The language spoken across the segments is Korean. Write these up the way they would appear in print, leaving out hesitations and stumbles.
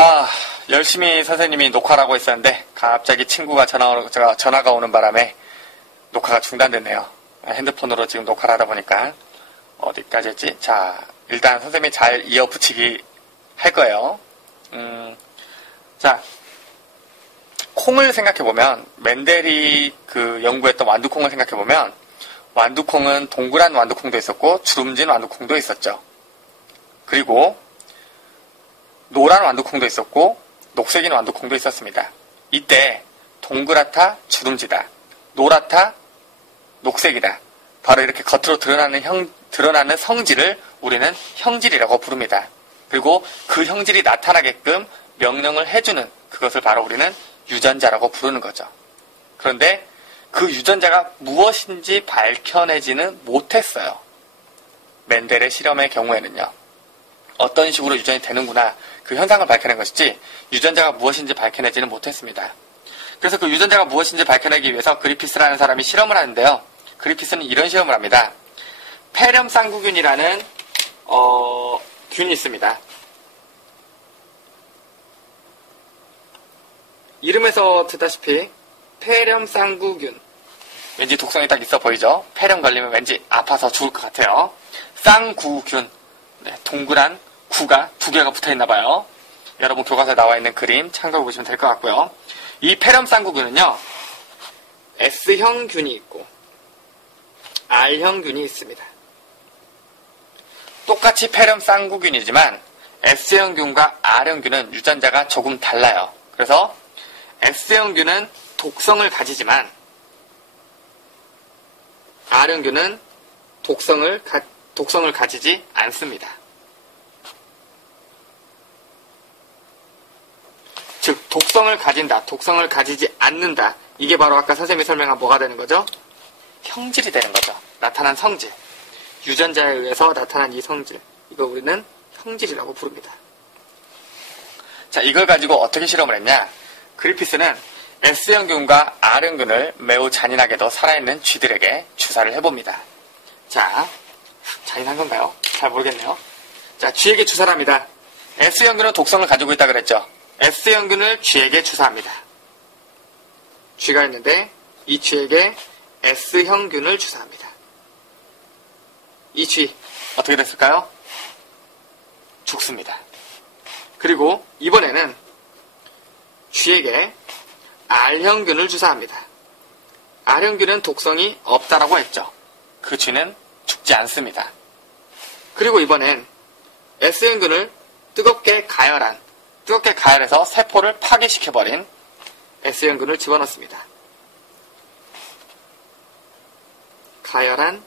아, 열심히 선생님이 녹화를 하고 있었는데 갑자기 친구가 전화가 오는 바람에 녹화가 중단됐네요. 핸드폰으로 지금 녹화를 하다 보니까 어디까지 했지? 자, 일단 선생님이 잘 이어붙이기 할 거예요. 자, 콩을 생각해보면 맨델이 그 연구했던 완두콩을 생각해보면 완두콩은 동그란 완두콩도 있었고 주름진 완두콩도 있었죠. 그리고 노란 완두콩도 있었고 녹색인 완두콩도 있었습니다. 이때 동그랗다, 주름지다, 노랗다, 녹색이다. 바로 이렇게 겉으로 드러나는 성질을 우리는 형질이라고 부릅니다. 그리고 그 형질이 나타나게끔 명령을 해주는 그것을 바로 우리는 유전자라고 부르는 거죠. 그런데 그 유전자가 무엇인지 밝혀내지는 못했어요. 멘델의 실험의 경우에는요. 어떤 식으로 유전이 되는구나 그 현상을 밝혀낸 것이지 유전자가 무엇인지 밝혀내지는 못했습니다. 그래서 그 유전자가 무엇인지 밝혀내기 위해서 그리피스라는 사람이 실험을 하는데요. 그리피스는 이런 실험을 합니다. 폐렴 쌍구균이라는 균이 있습니다. 이름에서 듣다시피 폐렴 쌍구균, 왠지 독성이 딱 있어 보이죠? 폐렴 걸리면 왠지 아파서 죽을 것 같아요. 쌍구균, 네, 동그란 구가 두 개가 붙어있나봐요. 여러분 교과서에 나와있는 그림 참고해 보시면 될 것 같고요. 이 폐렴 쌍구균은요, S형 균이 있고 R형 균이 있습니다. 똑같이 폐렴 쌍구균이지만 S형 균과 R형 균은 유전자가 조금 달라요. 그래서 S형 균은 독성을 가지지만 R형 균은 독성을 가지지 않습니다. 즉 독성을 가진다, 독성을 가지지 않는다. 이게 바로 아까 선생님이 설명한 뭐가 되는 거죠? 형질이 되는 거죠. 나타난 성질. 유전자에 의해서 나타난 이 성질. 이거 우리는 형질이라고 부릅니다. 자, 이걸 가지고 어떻게 실험을 했냐? 그리피스는 S형균과 R형균을 매우 잔인하게도 살아있는 쥐들에게 주사를 해봅니다. 자, 잔인한 건가요? 잘 모르겠네요. 자, 쥐에게 주사를 합니다. S형균은 독성을 가지고 있다 그랬죠? S형균을 쥐에게 주사합니다. 쥐가 있는데 이 쥐에게 S형균을 주사합니다. 이 쥐 어떻게 됐을까요? 죽습니다. 그리고 이번에는 쥐에게 R형균을 주사합니다. R형균은 독성이 없다라고 했죠. 그 쥐는 죽지 않습니다. 그리고 이번엔 S형균을 뜨겁게 가열해서 세포를 파괴시켜버린 S형균을 집어넣습니다. 가열한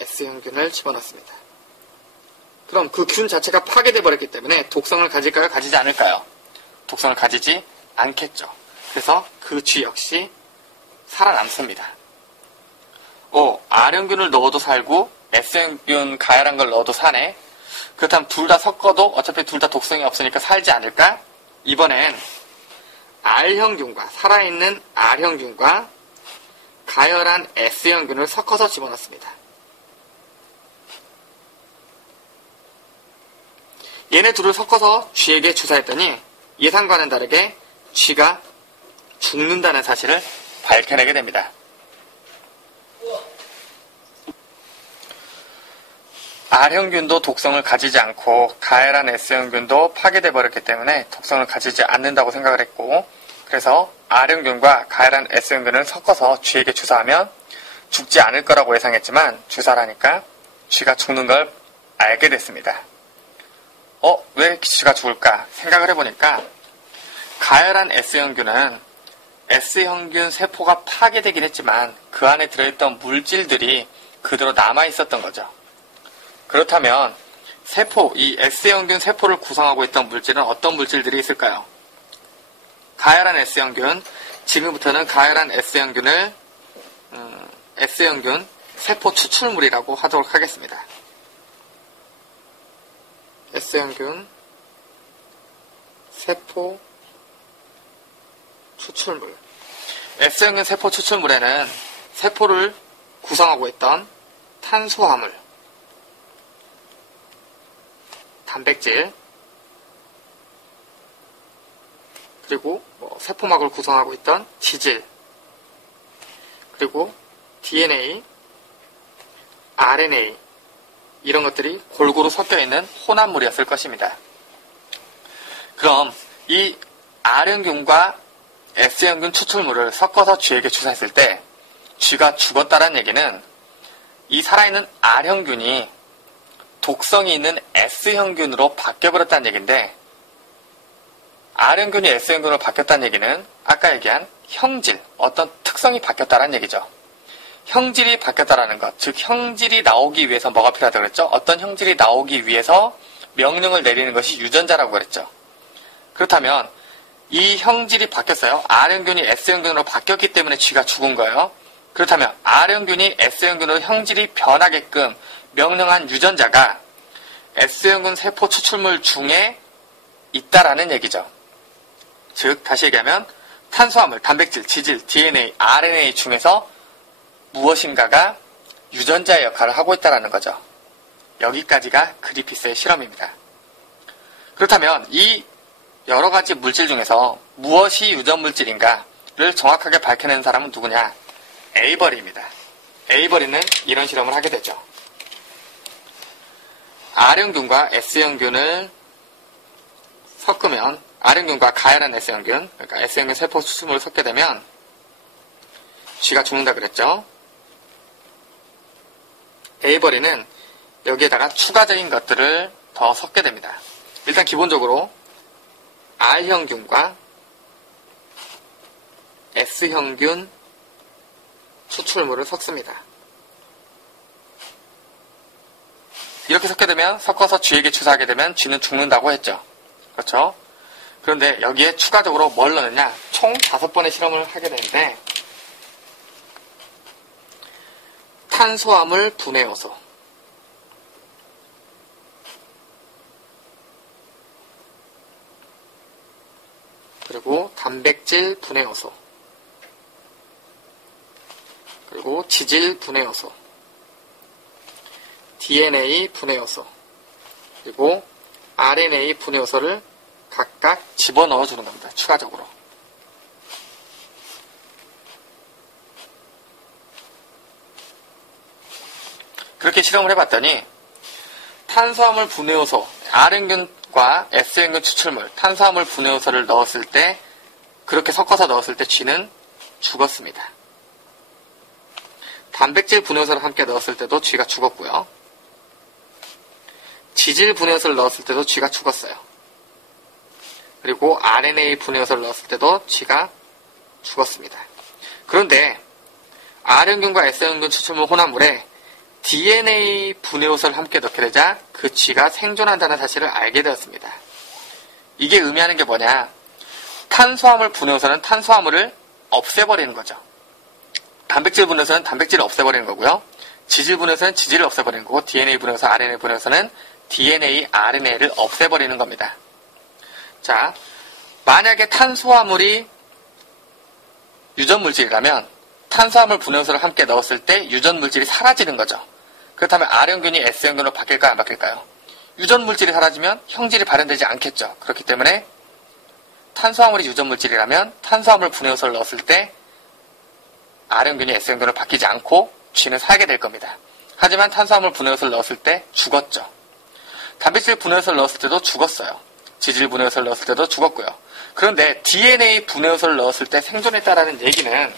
S형균을 집어넣습니다. 그럼 그 균 자체가 파괴돼 버렸기 때문에 독성을 가질까요? 가지지 않을까요? 독성을 가지지 않겠죠. 그래서 그 쥐 역시 살아남습니다. R형균을 넣어도 살고 S형균 가열한 걸 넣어도 사네. 그렇다면 둘 다 섞어도 어차피 둘 다 독성이 없으니까 살지 않을까? 이번엔 R형균과 살아있는 R형균과 가열한 S형균을 섞어서 집어넣습니다. 얘네 둘을 섞어서 쥐에게 주사했더니 예상과는 다르게 쥐가 죽는다는 사실을 밝혀내게 됩니다. R형균도 독성을 가지지 않고 가열한 S형균도 파괴돼 버렸기 때문에 독성을 가지지 않는다고 생각을 했고, 그래서 R형균과 가열한 S형균을 섞어서 쥐에게 주사하면 죽지 않을 거라고 예상했지만 주사를 하니까 쥐가 죽는 걸 알게 됐습니다. 왜 쥐가 죽을까 생각을 해보니까 가열한 S형균은 S형균 세포가 파괴되긴 했지만 그 안에 들어있던 물질들이 그대로 남아있었던 거죠. 그렇다면 이 S형균 세포를 구성하고 있던 물질은 어떤 물질들이 있을까요? 가열한 S형균, 지금부터는 가열한 S형균을 S형균 세포 추출물이라고 하도록 하겠습니다. S형균 세포 추출물. S형균 세포 추출물에는 세포를 구성하고 있던 탄수화물, 단백질, 그리고 세포막을 구성하고 있던 지질, 그리고 DNA, RNA 이런 것들이 골고루 섞여 있는 혼합물이었을 것입니다. 그럼 이 R형균과 S형균 추출물을 섞어서 쥐에게 주사했을 때 쥐가 죽었다는 얘기는 이 살아있는 R형균이 독성이 있는 S형균으로 바뀌어버렸다는 얘기인데, R형균이 S형균으로 바뀌었다는 얘기는 아까 얘기한 형질, 어떤 특성이 바뀌었다는 얘기죠. 형질이 바뀌었다는 것, 즉 형질이 나오기 위해서 뭐가 필요하다고 그랬죠? 어떤 형질이 나오기 위해서 명령을 내리는 것이 유전자라고 그랬죠. 그렇다면 이 형질이 바뀌었어요. R형균이 S형균으로 바뀌었기 때문에 쥐가 죽은 거예요. 그렇다면 R형균이 S형균으로 형질이 변하게끔 명령한 유전자가 S형균 세포 추출물 중에 있다라는 얘기죠. 즉 다시 얘기하면 탄수화물, 단백질, 지질, DNA, RNA 중에서 무엇인가가 유전자의 역할을 하고 있다는 거죠. 여기까지가 그리피스의 실험입니다. 그렇다면 이 여러 가지 물질 중에서 무엇이 유전물질인가를 정확하게 밝혀낸 사람은 누구냐? 에이버리입니다. 에이버리는 이런 실험을 하게 되죠. R형균과 S형균을 섞으면, R형균과 가열한 S형균, 그러니까 S형균 세포 추출물을 섞게 되면 쥐가 죽는다 그랬죠. 에이버리는 여기에다가 추가적인 것들을 더 섞게 됩니다. 일단 기본적으로 R형균과 S형균 추출물을 섞습니다. 이렇게 섞게 되면, 섞어서 쥐에게 주사하게 되면 쥐는 죽는다고 했죠. 그렇죠? 그런데 여기에 추가적으로 뭘 넣느냐? 총 5번의 실험을 하게 되는데, 탄수화물 분해요소, 그리고 단백질 분해요소, 그리고 지질 분해요소, DNA 분해요소, 그리고 RNA 분해요소를 각각 집어넣어 주는 겁니다. 추가적으로. 그렇게 실험을 해봤더니 탄수화물 분해요소, R형균과 S형균 추출물, 탄수화물 분해요소를 넣었을 때, 그렇게 섞어서 넣었을 때 쥐는 죽었습니다. 단백질 분해요소를 함께 넣었을 때도 쥐가 죽었고요. 지질 분해요소를 넣었을 때도 쥐가 죽었어요. 그리고 RNA 분해요소를 넣었을 때도 쥐가 죽었습니다. 그런데 R형균과 S형균 추출물 혼합물에 DNA 분해요소를 함께 넣게 되자 그 쥐가 생존한다는 사실을 알게 되었습니다. 이게 의미하는 게 뭐냐? 탄수화물 분해요소는 탄수화물을 없애버리는 거죠. 단백질 분해요소는 단백질을 없애버리는 거고요. 지질 분해요소는 지질을 없애버리는 거고, DNA 분해요소, RNA 분해요소는 DNA, RNA를 없애버리는 겁니다. 자, 만약에 탄수화물이 유전물질이라면 탄수화물 분해요소를 함께 넣었을 때 유전물질이 사라지는 거죠. 그렇다면 R형균이 S형균으로 바뀔까요? 안 바뀔까요? 유전물질이 사라지면 형질이 발현되지 않겠죠. 그렇기 때문에 탄수화물이 유전물질이라면 탄수화물 분해요소를 넣었을 때 R형균이 S형균으로 바뀌지 않고 쥐는 살게 될 겁니다. 하지만 탄수화물 분해요소를 넣었을 때 죽었죠. 단백질 분해요소를 넣었을 때도 죽었어요. 지질 분해요소를 넣었을 때도 죽었고요. 그런데 DNA 분해요소를 넣었을 때 생존했다라는 얘기는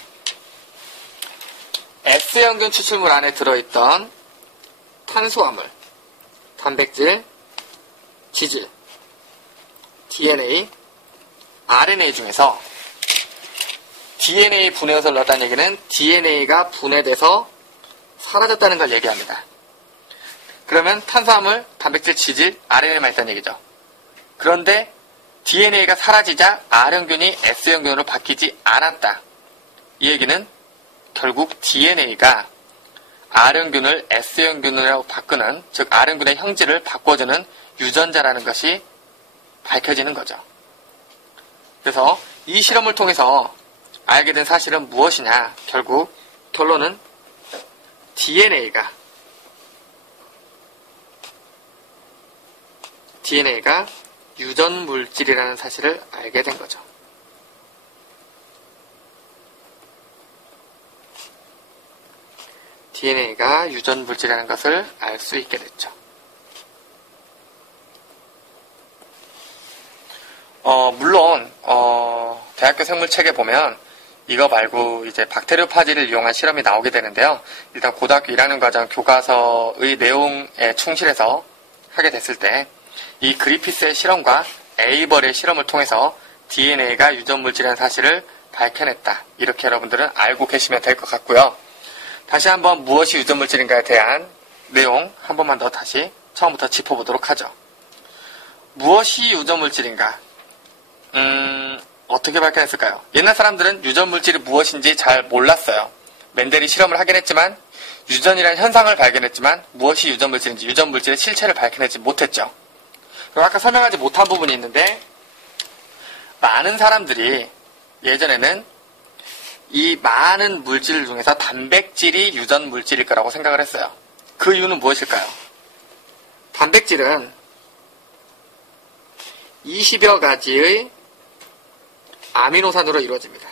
S형균 추출물 안에 들어있던 탄수화물, 단백질, 지질, DNA, RNA 중에서 DNA 분해요소를 넣었다는 얘기는 DNA가 분해돼서 사라졌다는 걸 얘기합니다. 그러면 탄수화물, 단백질, 지질, RNA만 있다는 얘기죠. 그런데 DNA가 사라지자 R형균이 S형균으로 바뀌지 않았다. 이 얘기는 결국 DNA가 R형균을 S형균으로 바꾸는, 즉 R형균의 형질을 바꿔주는 유전자라는 것이 밝혀지는 거죠. 그래서 이 실험을 통해서 알게 된 사실은 무엇이냐? 결국 결론은 DNA가 유전물질이라는 사실을 알게 된 거죠. DNA가 유전 물질이라는 것을 알 수 있게 됐죠. 물론 대학교 생물책에 보면 이거 말고 이제 박테리오파지를 이용한 실험이 나오게 되는데요. 일단 고등학교 1학년 과정 교과서의 내용에 충실해서 하게 됐을 때 이 그리피스의 실험과 에이버리의 실험을 통해서 DNA가 유전 물질이라는 사실을 밝혀냈다. 이렇게 여러분들은 알고 계시면 될 것 같고요. 다시 한번 무엇이 유전 물질인가에 대한 내용 한 번만 더 다시 처음부터 짚어보도록 하죠. 무엇이 유전 물질인가? 어떻게 밝혀냈을까요? 옛날 사람들은 유전 물질이 무엇인지 잘 몰랐어요. 멘델이 실험을 하긴 했지만 유전이라는 현상을 발견했지만 무엇이 유전 물질인지 유전 물질의 실체를 밝혀내지 못했죠. 그리고 아까 설명하지 못한 부분이 있는데 많은 사람들이 예전에는 이 많은 물질 중에서 단백질이 유전 물질일 거라고 생각을 했어요. 그 이유는 무엇일까요? 단백질은 20여 가지의 아미노산으로 이루어집니다.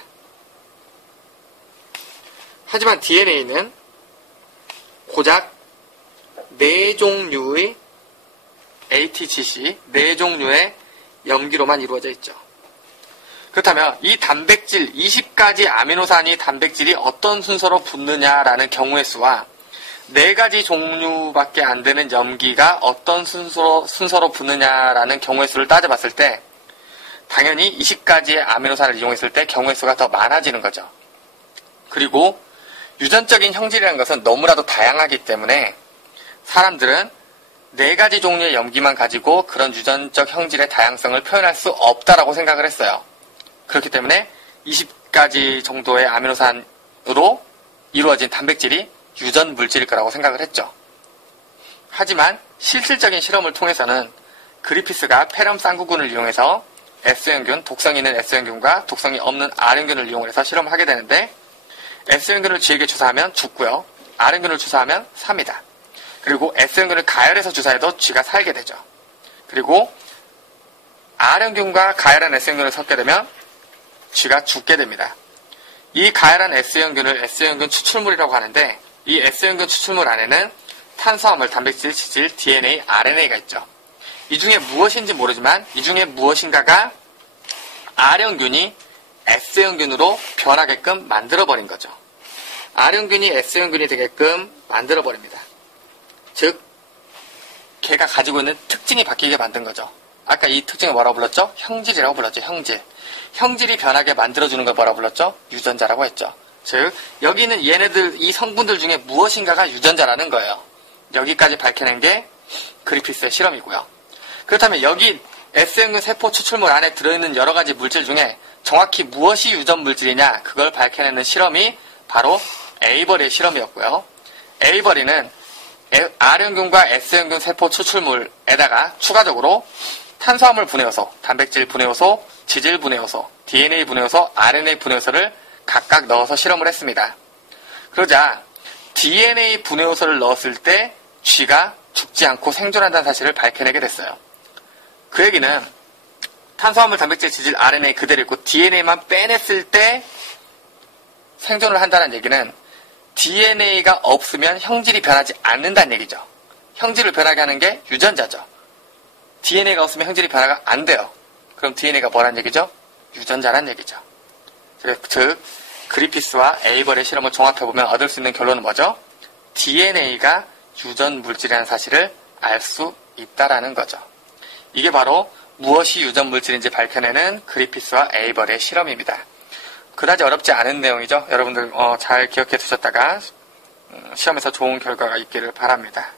하지만 DNA는 고작 4종류의 ATGC, 4종류의 염기로만 이루어져 있죠. 그렇다면 이 단백질 20가지 아미노산이 단백질이 어떤 순서로 붙느냐라는 경우의 수와 4가지 종류밖에 안 되는 염기가 어떤 순서로 붙느냐라는 경우의 수를 따져봤을 때 당연히 20가지의 아미노산을 이용했을 때 경우의 수가 더 많아지는 거죠. 그리고 유전적인 형질이라는 것은 너무나도 다양하기 때문에 사람들은 4가지 종류의 염기만 가지고 그런 유전적 형질의 다양성을 표현할 수 없다라고 생각을 했어요. 그렇기 때문에 20가지 정도의 아미노산으로 이루어진 단백질이 유전 물질일 거라고 생각을 했죠. 하지만 실질적인 실험을 통해서는 그리피스가 페럼 쌍구군을 이용해서 S형균, 독성이 있는 S형균과 독성이 없는 R형균을 이용해서 실험을 하게 되는데 S형균을 쥐에게 주사하면 죽고요. R형균을 주사하면 삽니다. 그리고 S형균을 가열해서 주사해도 쥐가 살게 되죠. 그리고 R형균과 가열한 S형균을 섞게 되면 쥐가 죽게 됩니다. 이 가열한 S형균을 S형균 추출물이라고 하는데 이 S형균 추출물 안에는 탄수화물, 단백질, 지질, DNA, RNA가 있죠. 이 중에 무엇인지 모르지만 이 중에 무엇인가가 R형균이 S형균으로 변하게끔 만들어버린 거죠. R형균이 S형균이 되게끔 만들어버립니다. 즉, 걔가 가지고 있는 특징이 바뀌게 만든 거죠. 아까 이 특징을 뭐라고 불렀죠? 형질이라고 불렀죠. 형질. 형질이 변하게 만들어주는 걸 뭐라고 불렀죠? 유전자라고 했죠. 즉, 여기 있는 얘네들, 이 성분들 중에 무엇인가가 유전자라는 거예요. 여기까지 밝혀낸 게 그리피스의 실험이고요. 그렇다면 여기 S형균 세포 추출물 안에 들어있는 여러 가지 물질 중에 정확히 무엇이 유전 물질이냐, 그걸 밝혀내는 실험이 바로 에이버리의 실험이었고요. 에이버리는 R형균과 S형균 세포 추출물에다가 추가적으로 탄수화물 분해요소, 단백질 분해요소, 지질 분해요소, DNA 분해요소, RNA 분해요소를 각각 넣어서 실험을 했습니다. 그러자 DNA 분해요소를 넣었을 때 쥐가 죽지 않고 생존한다는 사실을 밝혀내게 됐어요. 그 얘기는 탄수화물, 단백질, 지질, RNA 그대로 있고 DNA만 빼냈을 때 생존을 한다는 얘기는 DNA가 없으면 형질이 변하지 않는다는 얘기죠. 형질을 변하게 하는 게 유전자죠. DNA가 없으면 형질이 변화가 안 돼요. 그럼 DNA가 뭐란 얘기죠? 유전자란 얘기죠. 즉, 그리피스와 에이버리의 실험을 종합해보면 얻을 수 있는 결론은 뭐죠? DNA가 유전 물질이라는 사실을 알 수 있다라는 거죠. 이게 바로 무엇이 유전 물질인지 밝혀내는 그리피스와 에이버리의 실험입니다. 그다지 어렵지 않은 내용이죠. 여러분들 잘 기억해 두셨다가 시험에서 좋은 결과가 있기를 바랍니다.